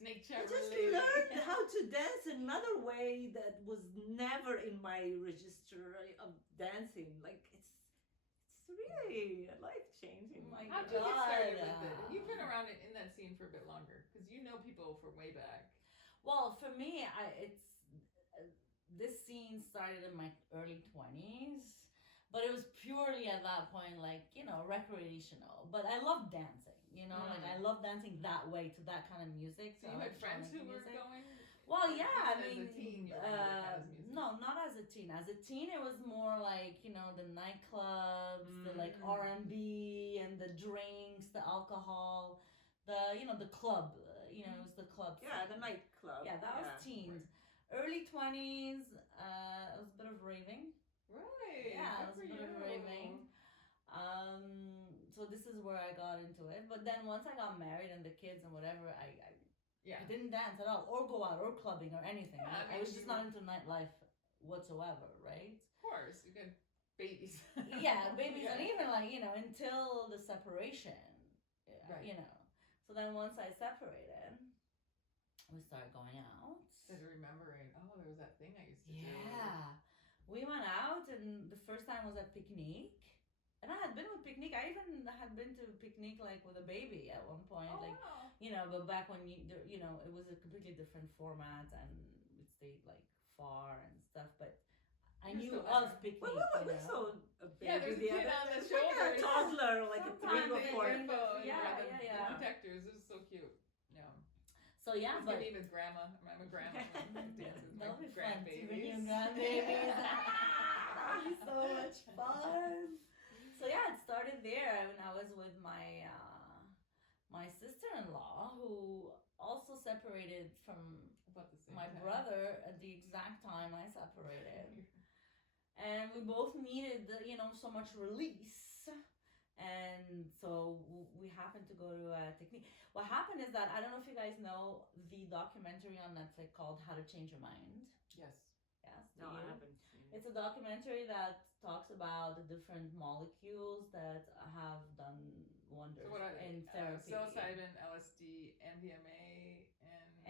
snake I just learned how to dance another way that was never in my register of dancing. Like it's really life-changing. How'd you get started with it? You've been around in that scene for a bit longer because you know people from way back. Well, for me, this scene started in my early 20s, but it was purely at that point, like, recreational. But I love dancing. You know, like I love dancing that way to that kind of music. So you had friends who were music. going? Well, yeah, I Even mean, as a teen, you were into that kind of music. no, not as a teen. As a teen, it was more like, you know, the nightclubs, the like R&B and the drinks, the alcohol, the, you know, the club. You know, it was the club. Yeah, scene. the nightclub. Yeah, that was teens. Early 20s, it was a bit of raving. Right. Yeah, Good it was a for bit of you. raving. So this is where I got into it. But then once I got married and the kids and whatever, I didn't dance at all, or go out, or clubbing, or anything. Yeah, I was just not into nightlife whatsoever, right? Of course, you can babies. Yeah, babies, and even like, you know, until the separation, Right. you know. So then once I separated, we started going out. Started remembering, there was that thing I used to do. Yeah, we went out, and the first time was at Picnic. And I had been with Picnic. I even had been to Picnic like with a baby at one point. Oh, like, wow. you know, but back when you know, it was a completely different format, and it stayed like far and stuff. But I You're knew still of there. Picnic. We you know? saw a baby. Yeah, there's a kid on the Like shoulder. a toddler, like a Sometimes 3 or they 4. bring the- The protectors. It was so cute. Yeah. So yeah, His but name is Grandma. I'm a grandma. Dances with my that'll be fun. grandbabies. Bringing grandbabies. That'll be so much fun. So yeah, it started there when I was with my my sister-in-law, who also separated from About the same my time. brother at the exact time I separated, and we both needed so much release, and so we happened to go to a technique. What happened is that, I don't know if you guys know the documentary on Netflix called How to Change Your Mind. Yes. Yes. No, I haven't seen it. It's a documentary that talks about the different molecules that have done wonders So what in therapy. psilocybin, LSD, MDMA,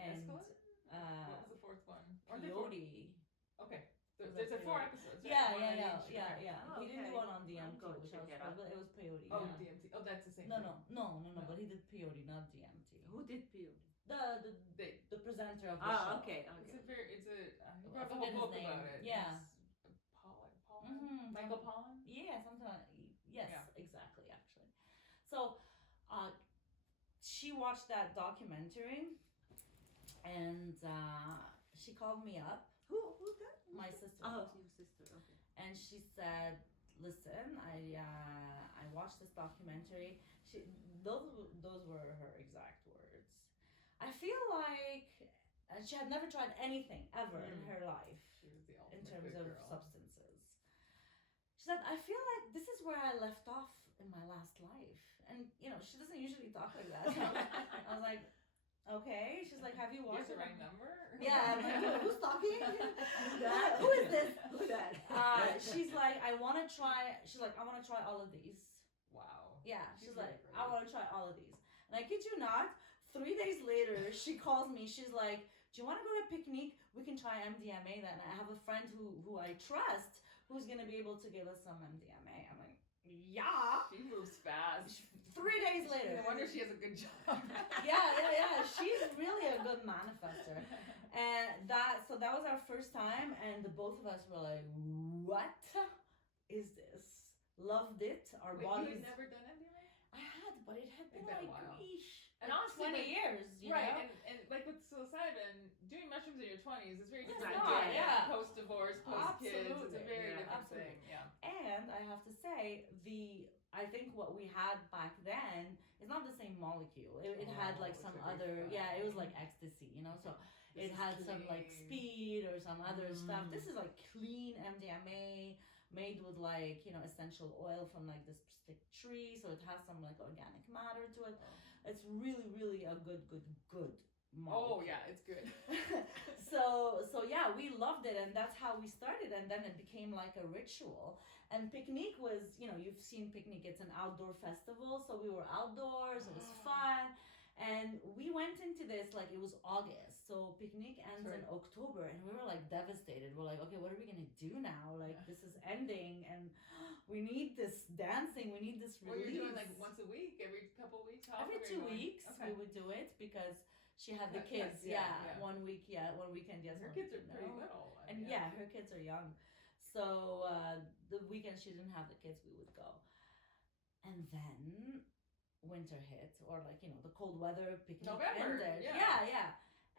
and mescaline? What was the fourth one? Or the fourth? Peyote. Okay. So Was there's that 4 peyote? episodes. Right? Yeah, One on yeah, each. yeah, Okay. yeah. Oh, He didn't do okay. one on DMT, I'll go which I check was it cool, out. but it was peyote. Oh, yeah. DMT. Oh, that's the same No, thing. no, No. but he did peyote, not DMT. Who did peyote? The presenter of the Ah, show. okay. He I wrote the forget whole his book name. about it. Yeah. It's Paul, Mhm. Michael Pollan? Yeah, something like yes, Yeah. exactly, actually. So, she watched that documentary, and she called me up, Who's that? my sister, Oh, your sister. Okay. and she said, "Listen, I watched this documentary." Those were her exact words. I feel like she had never tried anything ever in her life She was the in ultimate terms good of girl. substances. She said, "I feel like this is where I left off in my last life." And, she doesn't usually talk like that. I was like, okay. She's like, "Have you You have watched the it?" right number? Yeah, I'm like, who's talking? That? Who is this? Who that? She's like, I want to try all of these. Wow. Yeah, She's she's really like, brave. I want to try all of these. And I kid you not, 3 days later, she calls me. She's like, "Do you want to go to a picnic? We can try MDMA then. I have a friend who I trust who's going to be able to give us some MDMA. I'm like, yeah. She moves fast. 3 days later. No wonder she has a good job. Yeah. She's really a good manifester. And that was our first time, and the both of us were like, what is this? Loved it. Our Wait, bodies. you had never done MDMA? I had, but it had been It's been a like, while. eesh, And like honestly, 20 like- years, you Right, know? and like with psilocybin, doing mushrooms in your 20s is very It's different. not, than yeah. Post-divorce, post-kids, it's a Absolutely, very yeah, different absolutely. thing. Yeah. And I have to say, I think what we had back then is not the same molecule. It had like Oh, some it's very other, fun. it was like ecstasy, So This it is had some like clean. speed or some other stuff. Mm. This is like clean MDMA made with like, essential oil from like this specific tree. So it has some like organic matter to it. It's really, really a good molecule. Oh yeah, it's good. so yeah, we loved it, and that's how we started, and then it became like a ritual. And Picnic was, you've seen Picnic, it's an outdoor festival, so we were outdoors, it was fun, and we went into this like it was August, so Picnic ends in October, and we were like devastated. We're like, okay, what are we gonna do now? Like this is ending, and we need this dancing, we need this Well, release. you're doing like once a week, every couple weeks? How Every often are 2 you going? weeks Okay. we would do it because she had the Yeah, kids. yeah, Yeah, yeah. 1 week, one weekend, yes. Her one kids are weekend, pretty no. little. I And mean, yeah, her kids are young. So the weekend she didn't have the kids, we would go. And then winter hit, or like, the cold weather picnic November, ended. yeah. Yeah.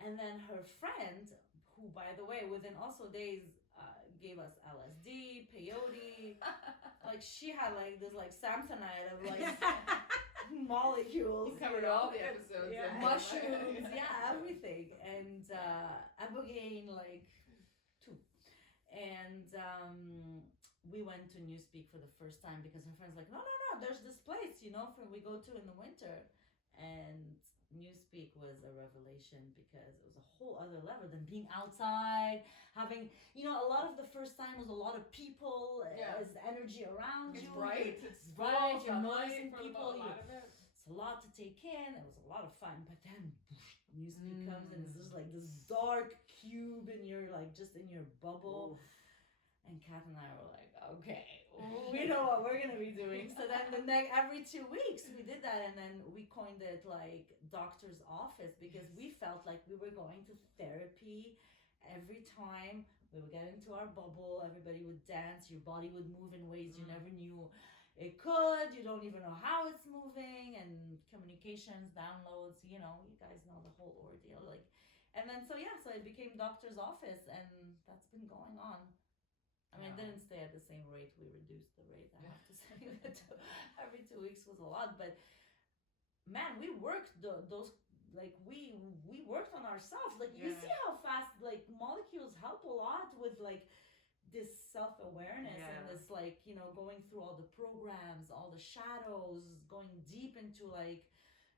And then her friend, who by the way within also days gave us LSD, peyote, like she had like this like Samsonite of like molecules. You covered all the episodes. Yeah. of Mushrooms, yeah, everything. And ibogaine, like 2. And we went to Newspeak for the first time because her friend's like, no, there's this place, we go to in the winter. And Newspeak was a revelation because it was a whole other level than being outside, having, a lot of the first time was a lot of people, as energy around it's you. bright, it's bright, full, you're sunlight noticing for people. a lot of it. It's a lot to take in. It was a lot of fun, but then Newspeak comes and it's just like this dark cube and you're like just in your bubble. Ooh. And Kat and I were like, okay, we know what we're gonna be doing. So then every 2 weeks we did that, and then we coined it like doctor's office because we felt like we were going to therapy every time we would get into our bubble. Everybody would dance, your body would move in ways you never knew it could. You don't even know how it's moving, and communications, downloads, you guys know the whole ordeal. Like, and then so it became doctor's office, and that's been going on. I mean, it didn't stay at the same rate. We reduced the rate, I have to say. Every 2 weeks was a lot. But, man, we worked those, like, we worked on ourselves. Like, you see how fast, like, molecules help a lot with, like, this self-awareness and this, like, going through all the programs, all the shadows, going deep into, like,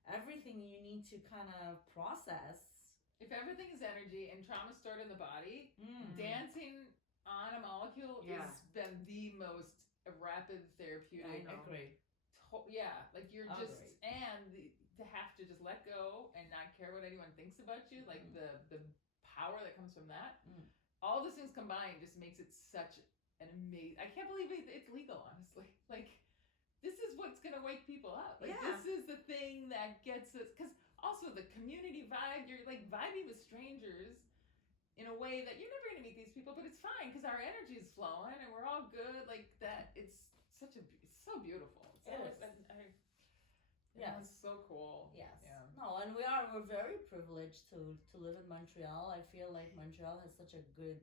everything you need to kind of process. If everything is energy and trauma stored in the body, dancing on a molecule has been the most rapid therapeutic. I agree. Like you're just to have to just let go and not care what anyone thinks about you, like the power that comes from that. All those things combined just makes it such an amazing. I can't believe it's legal, honestly. Like this is what's gonna wake people up. Like this is the thing that gets us. Because also the community vibe. You're like vibing with strangers in a way that you're never going to meet these people, but it's fine because our energy is flowing and we're all good like that. It's so beautiful. It's so cool. Yes. Yeah. No, and we're very privileged to live in Montreal. I feel like Montreal has such a good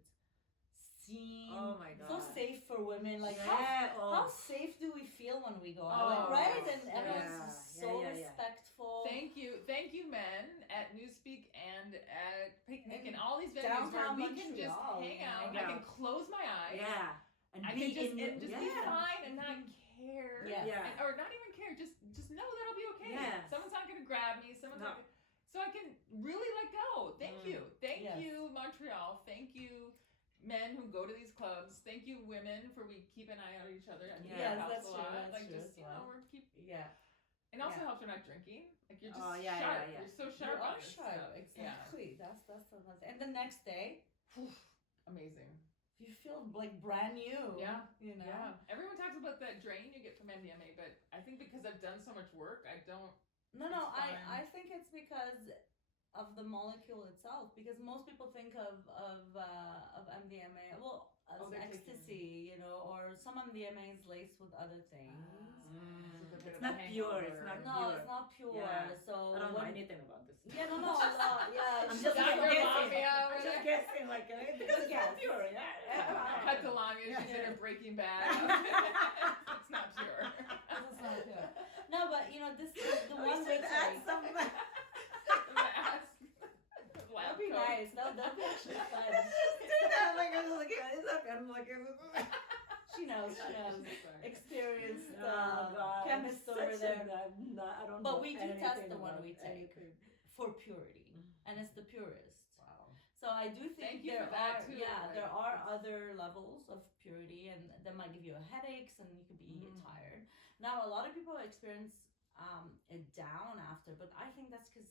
scene. Oh my God. So safe for women. Like how safe do we feel when we go Oh, out? Like, right? And everyone's so respectful. Thank you, men at Newspeak and at Picnic and all these venues downtown where we can just hang out. I can close my eyes. Yeah. And I can just be fine and not care. Or not even care. Just know that I'll be okay. Yes. Someone's not gonna grab me. So I can really let go. Thank you, Montreal. Thank you, men who go to these clubs. Thank you, women, for we keep an eye on each other. And that's true. And also helps we're not drinking. Like you're just sharp. Yeah. You're so sharp. You are sharp. Exactly. That's and the next day, amazing. You feel like brand new. Yeah. Yeah. Everyone talks about that drain you get from MDMA, but I think because I've done so much work, I don't. No. I think it's because of the molecule itself. Because most people think of MDMA, as ecstasy, or some MDMA is laced with other things. It's not pure. It's not pure. It's not pure. Yeah. So I don't know anything about this. Yeah, no. I'm just guessing. I'm just guessing, like because it's not pure. Cut to Lamia. She's in her Breaking Bad. It's not pure. It's not pure. No, but this is the one we add some. That'd be nice. That'd be actually fun. Do that. Like I'm like, it's okay. I'm like. She knows. Experienced chemist over there. I don't but know we do test the one we take anything. for purity, and it's the purest. Wow. So I do think there are other levels of purity, and that might give you headaches, and you could be tired. Now, a lot of people experience it down after, but I think that's because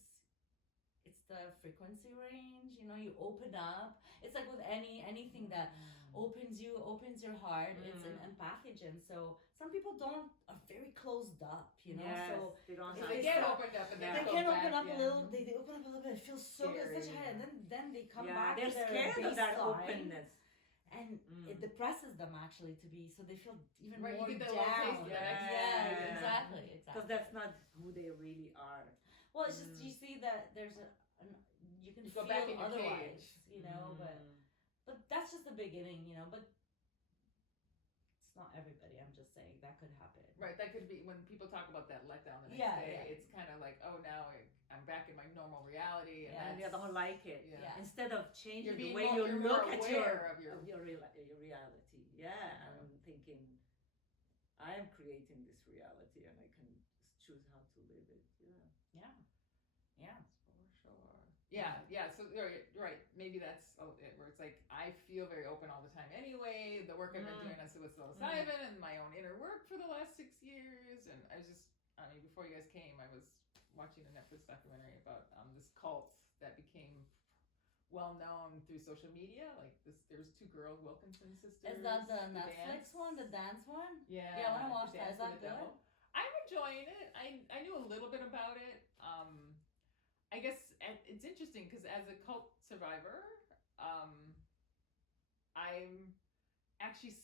it's the frequency range. You open up. It's like with anything that opens your heart. It's an empathogen. So some people are very closed up. Yes, so they don't. They get opened up, and they can open up a little. They open up a little bit. It feels so good, such high, and then they come back. They're to their scared of that baseline. openness. and it depresses them actually to be, so they feel even Right, you more get that little taste down. of that Yeah, exactly. Because that's not who they really are. Well, it's just you see that there's you can You feel go back in your otherwise, cage. you know, but that's just the beginning, you know, but it's not everybody, I'm just saying that could happen. Right, that could be when people talk about that letdown the next day. Yeah. It's kind of like, oh, now I'm back in my normal reality, and And you don't like it. Yeah. Instead of changing the You're way more- you you're look more at aware of your reality. Yeah, I'm thinking, I am creating this reality, and I can choose how to live it. Yeah. Yeah. For sure. Yeah. So right. Maybe that's it, where it's like I feel very open all the time. Anyway, the work I've been doing on psilocybin and my own inner work for the last 6 years, and I was just, I mean, before you guys came, I was watching a Netflix documentary about this cult that became well known through social media. Like this, there's 2 girls, Wilkinson sisters. Is that the dance. Netflix one, the dance one? Yeah. Yeah, I want to watch that. Dance Is that with the good? Devil. I'm enjoying it. I knew a little bit about it. I guess it's interesting because as a cult survivor, I'm actually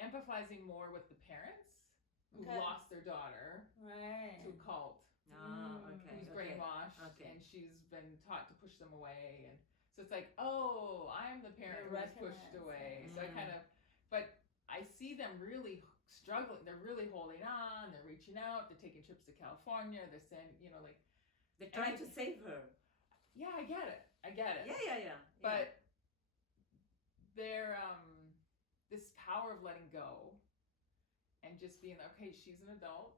empathizing more with the parents who lost their daughter to a cult. Who's brainwashed and she's been taught to push them away, and so it's like, oh, I'm the parent who was pushed away. So I kind of, but I see them really struggling. They're really holding on. They're reaching out. They're taking trips to California. They're saying, you know, like they're trying to save her. Yeah, I get it. Yeah. But they're this power of letting go and just being okay, she's an adult.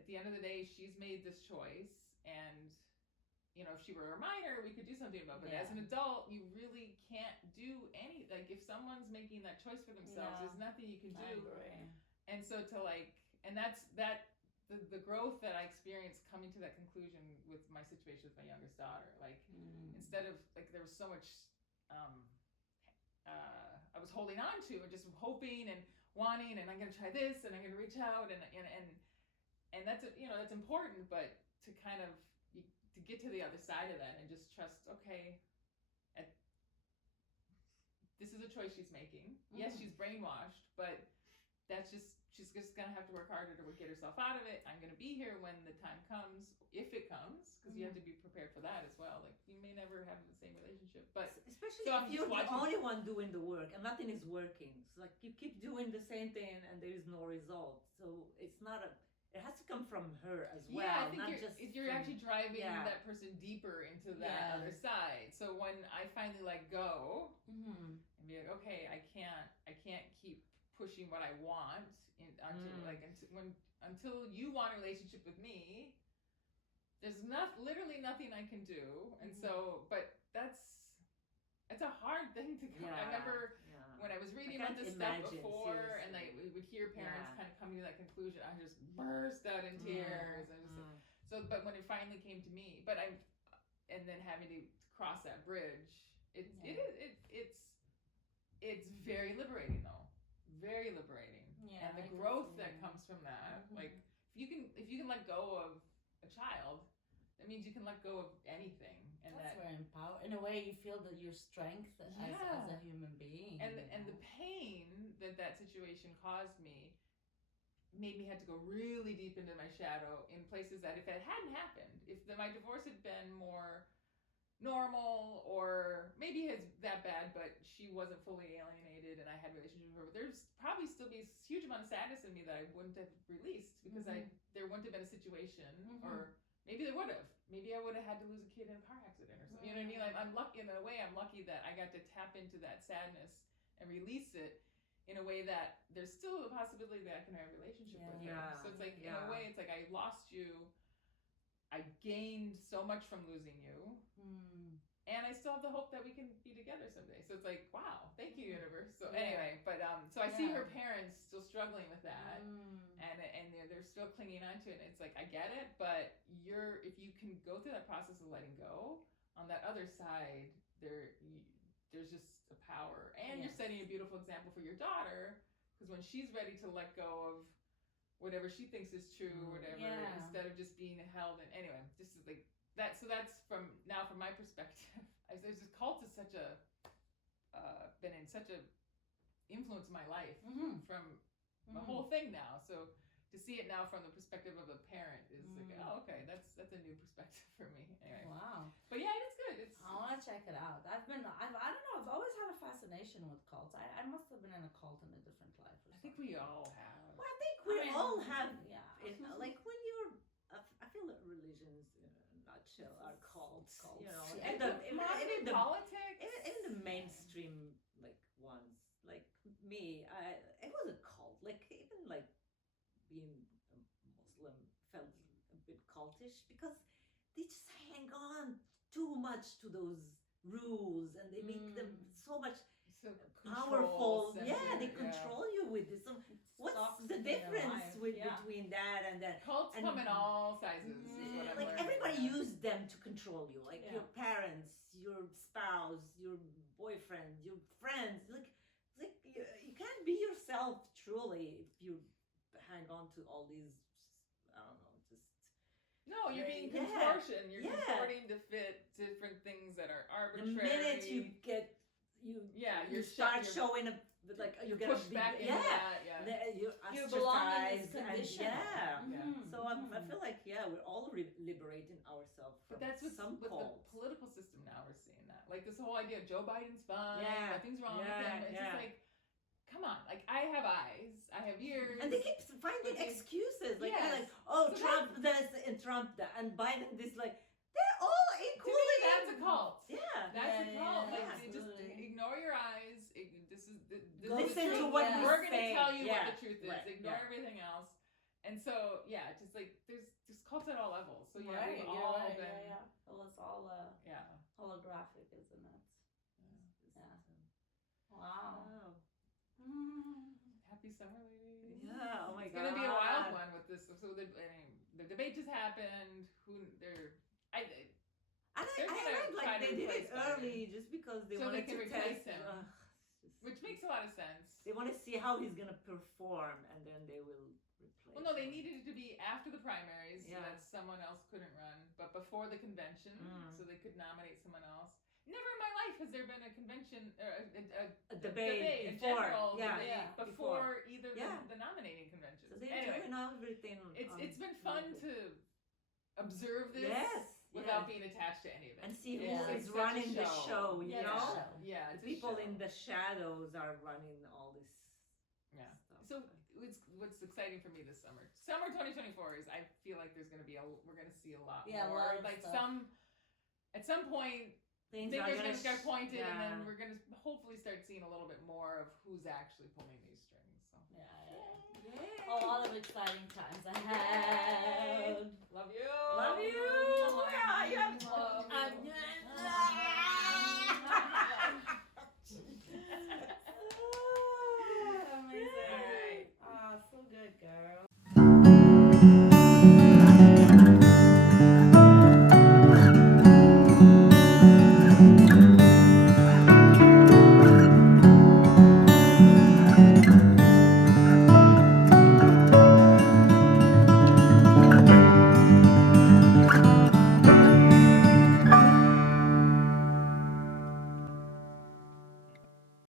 At the end of the day, she's made this choice, and you know, if she were a minor, we could do something about it. But as an adult, you really can't do any, like if someone's making that choice for themselves, there's nothing you can do. I agree. And so to like, and that's the growth that I experienced coming to that conclusion with my situation with my youngest daughter. Like instead of like, there was so much I was holding on to and just hoping and wanting, and I'm gonna try this and I'm gonna reach out and that's, you know, that's important, but to kind of to get to the other side of that and just trust, okay, this is a choice she's making. Yes, she's brainwashed, but that's just, she's just gonna have to work harder to get herself out of it. I'm gonna be here when the time comes, if it comes, because you have to be prepared for that as well. Like you may never have the same relationship, but especially if you're the only one doing the work and nothing is working. It's like you keep doing the same thing and there is no result. So it's not it has to come from her as well. Yeah, I think you're from, actually driving that person deeper into that other side. So when I finally let go and be like, okay, I can't keep pushing what I want until you want a relationship with me. There's literally nothing I can do, and so, but it's a hard thing to come. I remember when I was reading about this stuff before, and we would hear parents kind of coming to that conclusion, I just burst out in tears. But when it finally came to me, and then having to cross that bridge, it's very liberating though, very liberating. Yeah, and the growth that comes from that, like if you can let go of a child, that means you can let go of anything. And that's very empowering. In a way, you feel that your strength as a human being. And the pain that situation caused me made me have to go really deep into my shadow in places that if it hadn't happened, if my divorce had been more normal, or maybe it's that bad, but she wasn't fully alienated and I had a relationship with her, there's probably still be a huge amount of sadness in me that I wouldn't have released because there wouldn't have been a situation, or maybe there would have. Maybe I would have had to lose a kid in a car accident or something. You know what I mean? Like I'm lucky in a way. I'm lucky that I got to tap into that sadness and release it in a way that there's still a possibility that I can have a relationship with her. So it's like in a way, it's like I lost you. I gained so much from losing you, and I still have the hope that we can be together someday. So it's like, wow, thank you, universe. So anyway, but so I see her parents still struggling with that, and they're still clinging on to it. And it's like, I get it, but if you can go through that process of letting go, on that other side, there's just a power, and you're setting a beautiful example for your daughter, because when she's ready to let go of whatever she thinks is true, or whatever, instead of just being held. And anyway, just like that. So that's from my perspective. There's this cult is such a been in such a influence in my life Mhm. from the whole thing now. So to see it now from the perspective of a parent is like, oh, okay, that's a new perspective for me. Anyway, Wow. but yeah, it's good. It's I want to check it out. I don't know. I've always had a fascination with cults. I must have been in a cult in a different life. Or I think something. we all have. Well, I think we all have. Yeah. Like when you're, I feel that religions, in a nutshell, are cults. You know, Yeah. and Modern the politics, even the mainstream like ones, like me, it was a cult. Like even like being a Muslim felt a bit cultish because they just hang on too much to those rules and they make them so much so powerful. control, Yeah, they censored, control you with this. So what's the difference between that and that? Cults And- come in all sizes. Is what I'm Like learning. everybody used them to control you, like Yeah. your parents, your spouse, your boyfriend, your friends. Like you can't be yourself truly if you hang on to all these. I don't know, just No, you're being Yeah. contortion. You're Yeah. contorting to fit different things that are the arbitrary. minute you you're start you're showing up like you're gonna push be back into that. Yeah. you You belong in this ostracize and condition. yeah. Mhm. So I feel like we're all liberating ourselves from But that's what's some with cults. the political system now. We're seeing that, like this whole idea of Joe Biden's fine, Yeah. nothing's wrong with Yeah, him. It's yeah. just like, come on, like I have eyes, I have ears, And they keep finding But they- excuses like Yes. they're like, oh, So Trump this and Trump that, and Biden this. Like they're all to equally. me, that's a cult. Yeah. That's a Yeah, cult. yeah, Like yeah, you just absolutely. ignore your eyes. This is the Listen truth. to what Yeah. We're we gonna say. tell you Yeah. what the truth is. Right. Ignore Yeah. everything else. And so yeah, just like there's cults at all levels. So yeah, Right, we've you're all right, been yeah. Well, it's all yeah. holographic, isn't it? Yeah. Wow. Wow. Happy summer, ladies. Yeah. Oh my It's god. gonna be a wild one with this. So the debate just happened. And They're I gonna heard try like to they did replace it Biden. early just because they So they wanted can to replace test him. Which makes a lot of sense. They want to see how he's gonna perform, and then they will replace. Well, no, they him. needed it to be after the primaries, so Yeah. that someone else couldn't run, but before the convention, so they could nominate someone else. Never in my life has there been a convention, a debate in before. general, Yeah. debate Yeah. before either Yeah. the nominating convention. So they're Anyway, doing everything. it's been fun to observe this Yes. without being attached to any of it. And see who Yeah. is It's such a running the show. You Yeah, know, the show. Yeah, the it's a people show. in the shadows are running all this. Yeah. Stuff. So what's exciting for me this summer? Summer 2024 is I feel like we're gonna see a lot Yeah, a more. lot of Like stuff. at some point Things are fingers gonna gonna get pointed, and yeah. then we're gonna hopefully start seeing a little bit more of who's actually pulling these strings. So Yeah. Yay. A lot of exciting times ahead. love you.